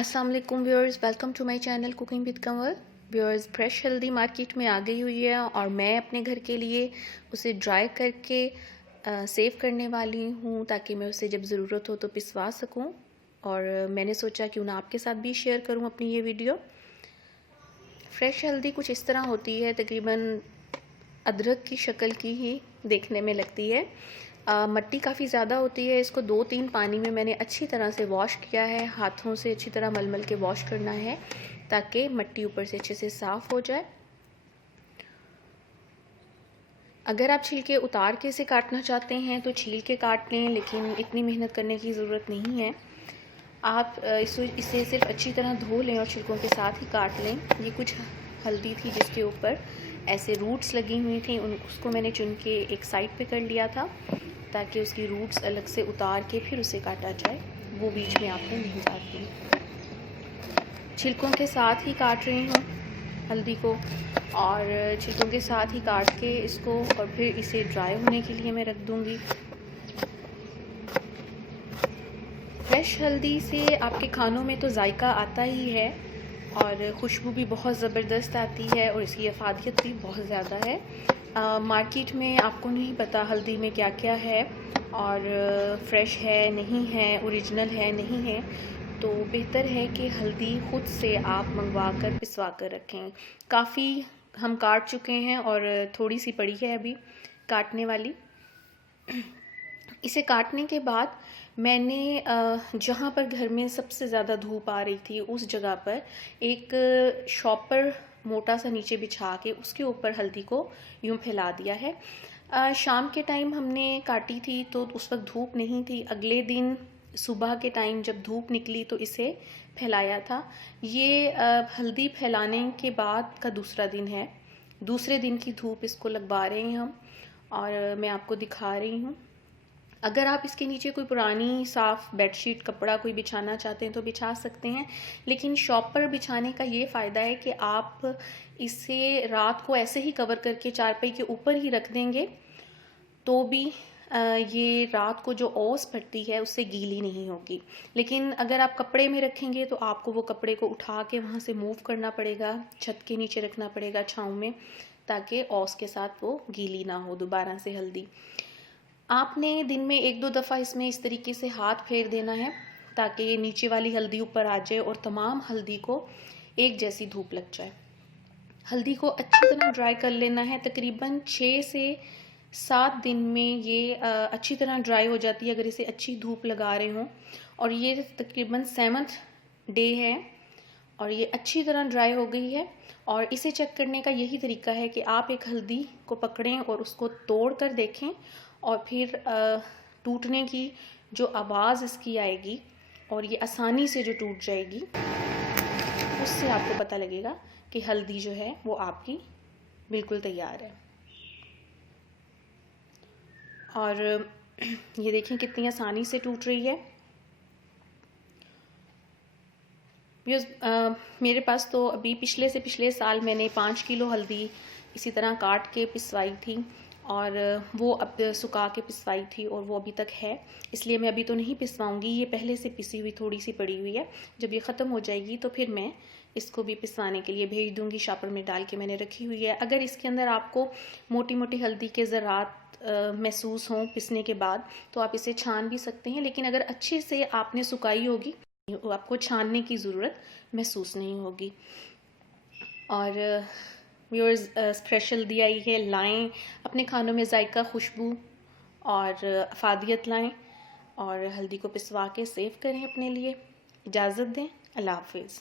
अस्सलाम वालेकुम viewers, welcome to my channel cooking with Kanwal. Viewers, fresh हल्दी मार्केट में आ गई हुई है और मैं अपने घर के लिए उसे ड्राई करके सेव करने वाली हूँ ताकि मैं उसे जब ज़रूरत हो तो पिसवा सकूँ। और मैंने सोचा क्यों ना आपके साथ भी शेयर करूँ अपनी ये वीडियो। फ्रेश हल्दी कुछ इस तरह होती है, तकरीबन अदरक की शक्ल की ही देखने में लगती है। मट्टी काफ़ी ज़्यादा होती है। इसको 2-3 पानी में मैंने अच्छी तरह से वॉश किया है। हाथों से अच्छी तरह मल के वॉश करना है ताकि मट्टी ऊपर से अच्छे से साफ़ हो जाए। अगर आप छिलके उतार के इसे काटना चाहते हैं तो छील के काट लें, लेकिन इतनी मेहनत करने की ज़रूरत नहीं है। आप इसे सिर्फ अच्छी तरह धो लें और छिलकों के साथ ही काट लें। ये कुछ हल्दी थी जिसके ऊपर ऐसे रूट्स लगी हुई थी, उसको मैंने चुन के एक साइड पे कर लिया था ताकि उसकी रूट्स अलग से उतार के फिर उसे काटा जाए, वो बीच में आपने नहीं काटनी। छिलकों के साथ ही काट रही हूँ हल्दी को, और छिलकों के साथ ही काट के इसको और फिर इसे ड्राई होने के लिए मैं रख दूँगी। फ्रेश हल्दी से आपके खानों में तो जायका आता ही है और ख़ुशबू भी बहुत ज़बरदस्त आती है और इसकी अफादियत भी बहुत ज़्यादा है। मार्केट में आपको नहीं पता हल्दी में क्या क्या है और फ्रेश है नहीं है, ओरिजिनल है नहीं है, तो बेहतर है कि हल्दी ख़ुद से आप मंगवा कर पिसवा कर रखें। काफ़ी हम काट चुके हैं और थोड़ी सी पड़ी है अभी काटने वाली। इसे काटने के बाद मैंने जहाँ पर घर में सबसे ज़्यादा धूप आ रही थी उस जगह पर एक शॉपर मोटा सा नीचे बिछा के उसके ऊपर हल्दी को यूँ फैला दिया है। शाम के टाइम हमने काटी थी तो उस वक्त धूप नहीं थी। अगले दिन सुबह के टाइम जब धूप निकली तो इसे फैलाया था। ये हल्दी फैलाने के बाद का दूसरा दिन है। दूसरे दिन की धूप इसको लगवा रहे हैं हम और मैं आपको दिखा रही हूँ। अगर आप इसके नीचे कोई पुरानी साफ़ बेडशीट कपड़ा कोई बिछाना चाहते हैं तो बिछा सकते हैं, लेकिन शॉपर बिछाने का ये फ़ायदा है कि आप इसे रात को ऐसे ही कवर करके चारपाई के ऊपर ही रख देंगे तो भी ये रात को जो ओस पड़ती है उससे गीली नहीं होगी। लेकिन अगर आप कपड़े में रखेंगे तो आपको वो कपड़े को उठा के वहाँ से मूव करना पड़ेगा, छत के नीचे रखना पड़ेगा छाँव में, ताकि ओस के साथ वो गीली ना हो दोबारा से हल्दी। आपने दिन में 1-2 दफ़ा इसमें इस तरीके से हाथ फेर देना है ताकि ये नीचे वाली हल्दी ऊपर आ जाए और तमाम हल्दी को एक जैसी धूप लग जाए। हल्दी को अच्छी तरह ड्राई कर लेना है। तकरीबन 6 से 7 दिन में ये अच्छी तरह ड्राई हो जाती है अगर इसे अच्छी धूप लगा रहे हों। और ये तकरीबन 7th डे है और ये अच्छी तरह ड्राई हो गई है। और इसे चेक करने का यही तरीका है कि आप एक हल्दी को पकड़ें और उसको तोड़ कर देखें और फिर टूटने की जो आवाज़ इसकी आएगी और ये आसानी से जो टूट जाएगी, उससे आपको पता लगेगा कि हल्दी जो है वो आपकी बिल्कुल तैयार है। और ये देखें कितनी आसानी से टूट रही है। मेरे पास तो अभी पिछले साल मैंने 5 किलो हल्दी इसी तरह काट के पिसवाई थी और वो अब सुखा के पिसवाई थी और वो अभी तक है, इसलिए मैं अभी तो नहीं पिसवाऊंगी। ये पहले से पिसी हुई थोड़ी सी पड़ी हुई है। जब ये ख़त्म हो जाएगी तो फिर मैं इसको भी पिसवाने के लिए भेज दूंगी। शॉपर में डाल के मैंने रखी हुई है। अगर इसके अंदर आपको मोटी मोटी हल्दी के ज़रात महसूस हों पिसने के बाद तो आप इसे छान भी सकते हैं, लेकिन अगर अच्छे से आपने सुखाई होगी आपको छानने की ज़रूरत महसूस नहीं होगी। और व्यूअर्स, फ्रेश हल्दी आई है, लाएँ अपने खानों में जायका, खुशबू और अफादियत लाएँ और हल्दी को पिसवा के सेव करें अपने लिए। इजाज़त दें, अल्लाह हाफ़िज़।